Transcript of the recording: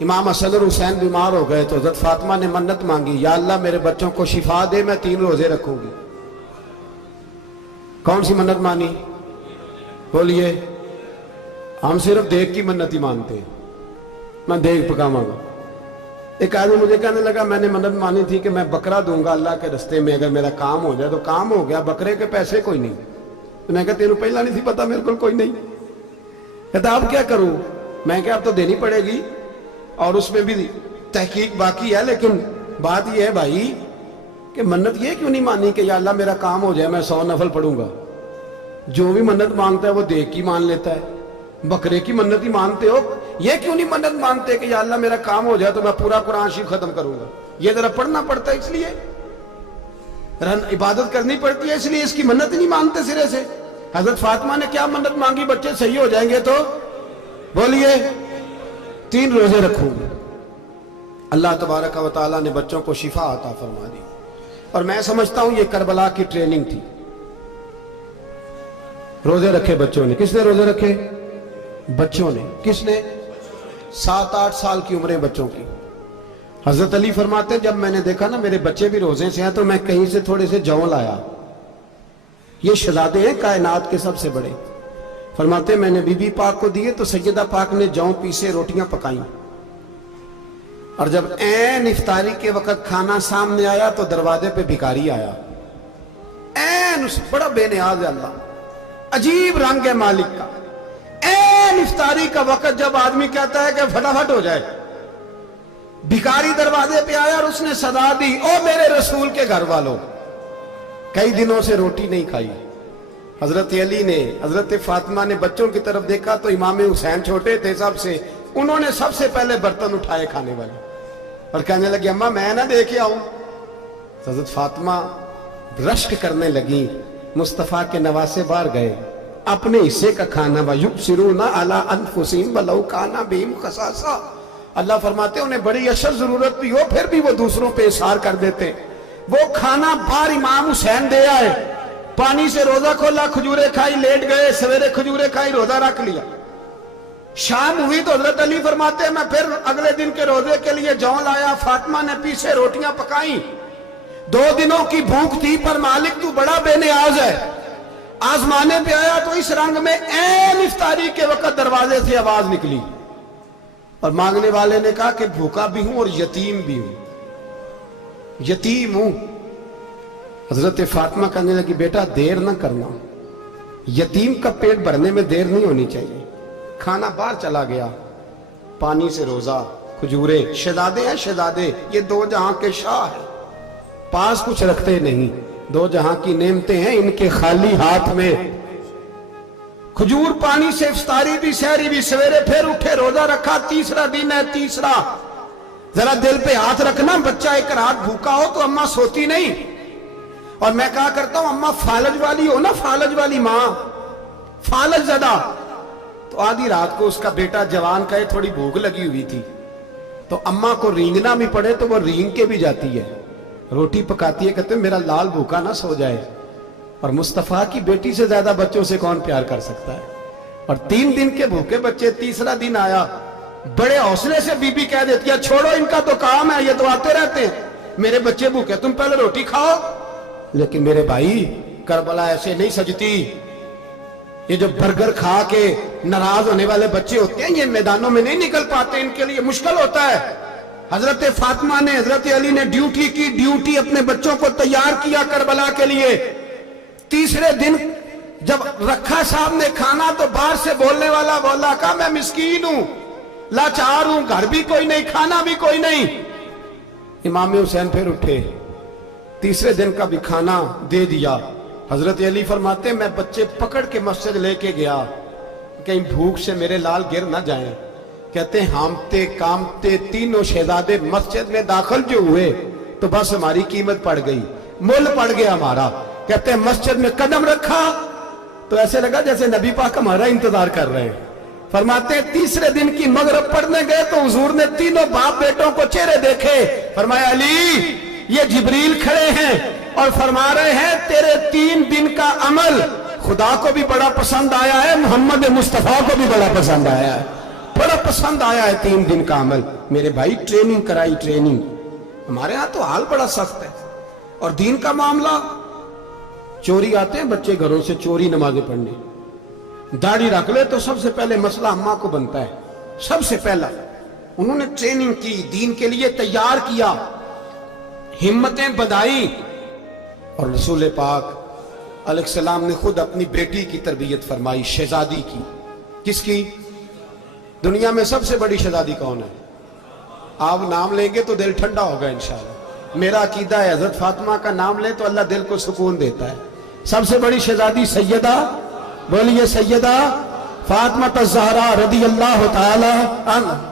امام حسن اور حسین بیمار ہو گئے تو حضرت فاطمہ نے منت مانگی، یا اللہ میرے بچوں کو شفا دے، میں 3 روزے رکھوں گی۔ کون سی منت مانی؟ بولیے۔ ہم صرف دیکھ کی منت ہی مانتے ہیں، میں دیکھ پکاواں گا۔ ایک آدمی مجھے کہنے لگا میں نے منت مانی تھی کہ میں بکرا دوں گا اللہ کے رستے میں، اگر میرا کام ہو جائے، تو کام ہو گیا، بکرے کے پیسے کوئی نہیں۔ تو میں کہا تیرے پہلا نہیں تھی پتا میرے کو کوئی نہیں؟ کہتا اب کیا کروں؟ میں کہا اب تو دینی پڑے گی، اور اس میں بھی تحقیق باقی ہے، لیکن بات یہ ہے بھائی کہ منت یہ کیوں نہیں مانی کہ یا اللہ میرا کام ہو جائے میں 100 نفل پڑھوں گا؟ جو بھی منت مانگتا ہے وہ دیکھ کی مان لیتا ہے، بکرے کی منت ہی مانتے ہو، یہ کیوں نہیں منت مانتے کہ یا اللہ میرا کام ہو جائے تو میں پورا قرآن شریف ختم کروں گا؟ یہ ذرا پڑھنا پڑتا ہے، اس لیے عبادت کرنی پڑتی ہے، اس لیے اس کی منت نہیں مانتے سرے سے۔ حضرت فاطمہ نے کیا منت مانگی؟ بچے صحیح ہو جائیں گے تو بولیے 3 روزے رکھوں گے۔ اللہ تبارک و تعالیٰ نے بچوں کو شفا عطا فرما دی، اور میں سمجھتا ہوں یہ کربلا کی ٹریننگ تھی۔ روزے رکھے بچوں نے۔ کس نے روزے رکھے؟ بچوں نے۔ کس نے؟ 7-8 سال کی عمریں بچوں کی۔ حضرت علی فرماتے ہیں جب میں نے دیکھا نا میرے بچے بھی روزے سے ہیں تو میں کہیں سے تھوڑے سے جون لایا۔ یہ شہزادے ہیں کائنات کے سب سے بڑے۔ فرماتے ہیں میں نے بی بی پاک کو دیے تو سیدہ پاک نے جون پیسے روٹیاں پکائیں، اور جب عین افطاری کے وقت کھانا سامنے آیا تو دروازے پہ بھکاری آیا۔ عین بڑا بے نیاز ہے اللہ، عجیب رنگ ہے مالک کا۔ عین افطاری کا وقت جب آدمی کہتا ہے کہ فٹافٹ ہو جائے، بھکاری دروازے پہ آیا اور اس نے صدا دی، او میرے رسول کے گھر والوں، کئی دنوں سے روٹی نہیں کھائی۔ حضرت علی نے، حضرت فاطمہ نے بچوں کی طرف دیکھا تو امام حسین چھوٹے تھے سب سے، انہوں نے سب سے پہلے برتن اٹھائے کھانے والے، اور کہنے لگی اماں میں نہ دیکھے آؤں۔ حضرت فاطمہ رشک کرنے لگی، مصطفیٰ کے نواسے باہر گئے، اپنے حصے کا کھانا وَيُبْصِرُونَ عَلَىٰ أَنفُسِهِمْ وَلَوْ كَانَ بِهِمْ خَصَاصَةٌ۔ اللہ فرماتے ہیں انہیں بڑی اشد ضرورت بھی ہو پھر بھی وہ دوسروں پہ اثار کر دیتے۔ وہ کھانا باہر امام حسین دے آئے، پانی سے روزہ کھولا، کھجورے کھائی، لیٹ گئے، سویرے کھجورے کھائی، روزہ رکھ لیا۔ شام ہوئی تو حضرت علی فرماتے ہیں میں پھر اگلے دن کے روزے کے لیے جون لایا، فاطمہ نے پیچھے روٹیاں پکائیں۔ 2 دنوں کی بھوک تھی پر مالک تو بڑا بے نیاز ہے، آزمانے پہ آیا تو اس رنگ میں عین افطاری کے وقت دروازے سے آواز نکلی، اور مانگنے والے نے کہا کہ بھوکا بھی ہوں اور یتیم بھی ہوں، یتیم ہوں۔ حضرت فاطمہ کہنے لگی بیٹا دیر نہ کرنا، یتیم کا پیٹ بھرنے میں دیر نہیں ہونی چاہیے۔ کھانا باہر چلا گیا، پانی سے روزہ، کھجورے، شہزادے ہیں شہزادے، یہ 2 جہاں کے شاہ ہیں، پاس کچھ رکھتے نہیں، 2 جہاں کی نعمتیں ہیں ان کے خالی ہاتھ میں۔ کھجور پانی سے افطاری بھی سحری بھی، سویرے پھر اٹھے روزہ رکھا، تیسرا دن ہے تیسرا۔ ذرا دل پہ ہاتھ رکھنا، بچہ ایک رات بھوکا ہو تو اماں سوتی نہیں، اور میں کہا کرتا ہوں اماں فالج والی ہو نا، فالج والی ماں، فالج زدہ، تو آدھی رات کو اس کا بیٹا جوان کہے تھوڑی بھوک لگی ہوئی تھی، تو اماں کو رینگنا بھی پڑے تو وہ رینگ کے بھی جاتی ہے، روٹی پکاتی ہے، کہتے ہیں میرا لال بھوکا نہ سو جائے۔ اور مصطفیٰ کی بیٹی سے زیادہ بچوں سے کون پیار کر سکتا ہے؟ اور 3 دن کے بھوکے بچے، تیسرا دن آیا، بڑے حوصلے سے بی بی کہہ دیتی ہے چھوڑو ان کا تو کام ہے، یہ تو آتے رہتے ہیں، میرے بچے بھوکے تم پہلے روٹی کھاؤ۔ لیکن میرے بھائی کربلا ایسے نہیں سجتی۔ یہ جو برگر کھا کے ناراض ہونے والے بچے ہوتے ہیں یہ میدانوں میں نہیں نکل پاتے، ان کے لیے مشکل ہوتا ہے۔ حضرت فاطمہ نے، حضرت علی نے ڈیوٹی کی، ڈیوٹی اپنے بچوں کو تیار کیا کربلا کے لیے۔ تیسرے دن جب رکھا سامنے کھانا تو باہر سے بولنے والا بولا کہا میں مسکین ہوں، لاچار ہوں، گھر بھی کوئی نہیں، کھانا بھی کوئی نہیں۔ امام حسین پھر اٹھے، تیسرے دن کا بھی کھانا دے دیا۔ حضرت علی فرماتے ہیں میں بچے پکڑ کے مسجد لے کے گیا، کہیں بھوک سے میرے لال گر نہ جائیں۔ کہتے ہیں ہامتے کامتے تینوں شہزادے مسجد میں داخل جو ہوئے تو بس ہماری قیمت پڑ گئی، مول پڑ گیا ہمارا۔ کہتے ہیں مسجد میں قدم رکھا تو ایسے لگا جیسے نبی پاک ہمارا انتظار کر رہے ہیں۔ فرماتے ہیں تیسرے دن کی مغرب پڑھنے گئے تو حضور نے تینوں باپ بیٹوں کو چہرے دیکھے، فرمایا علی یہ جبریل کھڑے ہیں اور فرما رہے ہیں تیرے 3 دن کا عمل خدا کو بھی بڑا پسند آیا ہے، محمد مصطفیٰ کو بھی بڑا پسند آیا ہے۔ بڑا پسند آیا ہے 3 دن کا عمل. میرے بھائی ٹریننگ کرائی, ٹریننگ. ہمارے ہاں تو حال بڑا سخت ہے. اور دین کا معاملہ, چوری آتے ہیں بچے گھروں سے چوری نمازیں پڑھنے, داڑھی رکھ لے تو سب سے پہلے مسئلہ اماں کو بنتا ہے. سب سے پہلا انہوں نے ٹریننگ کی, دین کے لیے تیار کیا, ہمتیں بدائی. اور رسول پاک علیہ السلام نے خود اپنی بیٹی کی تربیت فرمائی, شہزادی کی. کس کی؟ دنیا میں سب سے بڑی شہزادی کون ہے؟ آپ نام لیں گے تو دل ٹھنڈا ہوگا انشاءاللہ. میرا عقیدہ ہے حضرت فاطمہ کا نام لیں تو اللہ دل کو سکون دیتا ہے. سب سے بڑی شہزادی سیدہ, بولیے سیدہ فاطمہ الزہرا رضی اللہ تعالی عنہا.